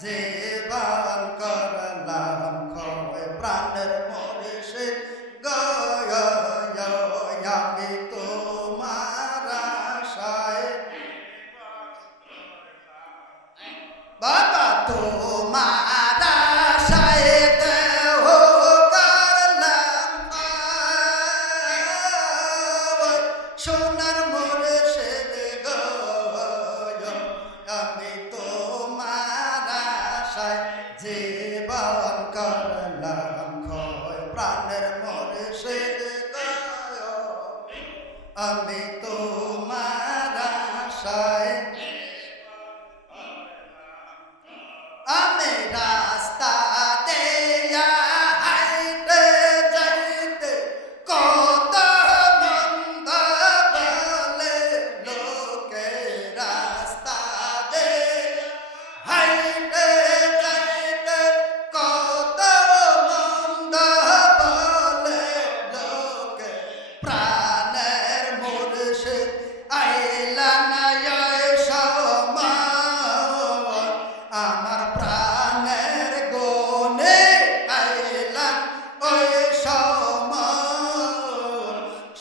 জীবন করলাম ক্ষয় প্রাণের মুর্শিদ গয় আমি তোমার আশায় বাবা তোমার আশায় দেহ করলাম ক্ষয় সোনার মুর্শিদ গয় আমি তোমার আশায় জীবন করলাম ক্ষয় প্রাণের মুর্শিদ গয় আমি তোমার আশায় আমি রাস্তা দেয়া হাইটে যাইতে কত মন্দ বলে লোকে রাস্তা দেয়া হাইটে যাইতে কত মন্দ বলে লোকে প্রাণের মুর্শিদ আইলা না আমার প্রাণের গনে আইলাম ওই সময়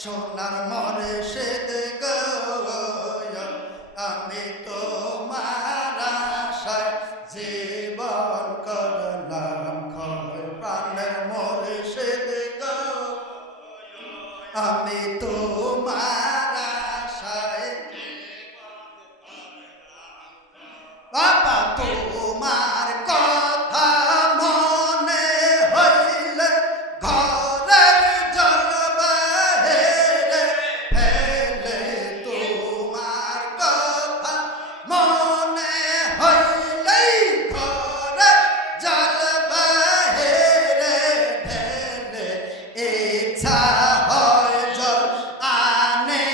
সোনার মুর্শিদ গয় আমি তোমার আশায় জীবন করলাম ক্ষয় প্রাণের মুর্শিদ গয় আমি তোমার আশায় বাবা তোমার কথা মনে হইলে ঘরের জল বাহিরে ফেলে তোমার কথা মনে হইলে ঘরের জল বাহিরে ফেলে ইচ্ছা হয় জল আনে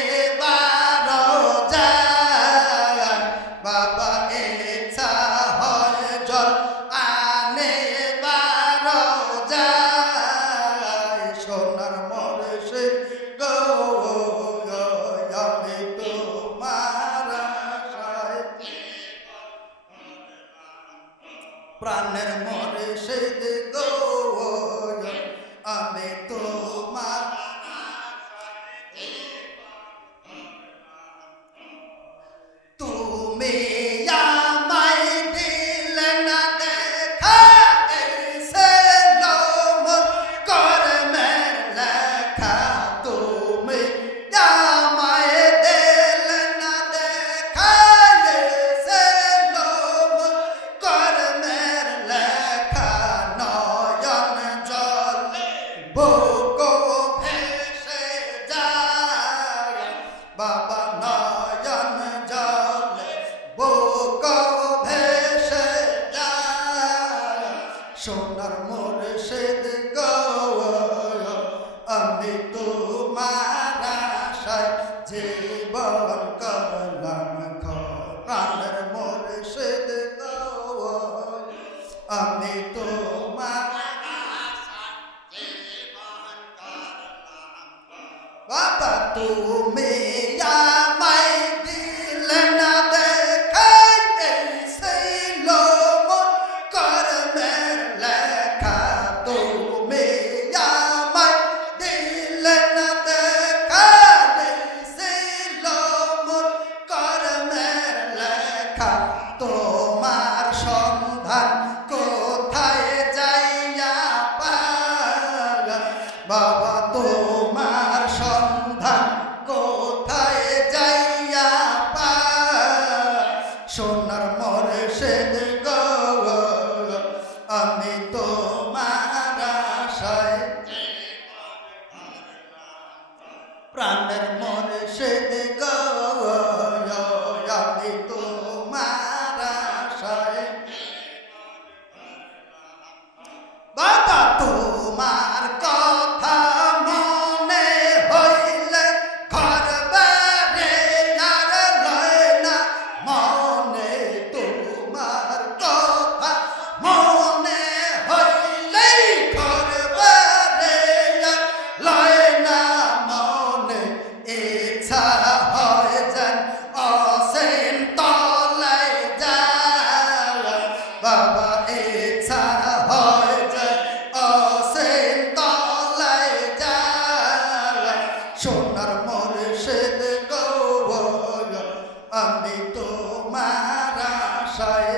বারো যায় বাবা ইচ্ছা হয় জল আনে বারো যায় সোনার মুর্শিদ গয় আমি তোমার আশায় প্রাণের মুর্শিদ গয় আমি তোমার তুমি আমায় দিলে না দেখা এসে লোমর কর্মের লেখা তুমি আমায় দিলে না দেখা এসে লোমর কর্মের লেখা নয়ন জল বুক ভেসে যায় বাবা নয়ন জলে বুক ভেসে যায় সোনার মুর্শিদ গয় আমি তোমার আশায় জীবন করলাম ক্ষয় প্রাণের মুর্শিদ গয় আমি তোমার বাবা তুমি আমায় দিলে না দেখা সেই লোমর কর্মের লেখা তুমি আমায় দিলে না দেখা সেই লোমর কর্মের লেখা তোমার সন্ধান কোথায় যাইয়া পাই বাবা তোমার সন্ধান কোথায় যাইয়া পাই সোনার মুর্শিদ গয় আমি তোমার আশায় প্রাণের মুর্শিদ গয় আমি তোমার আশায় বাবা তোমার কথা মনে হইলে ঘর বারে আর লয় না মনে তোমার আশায়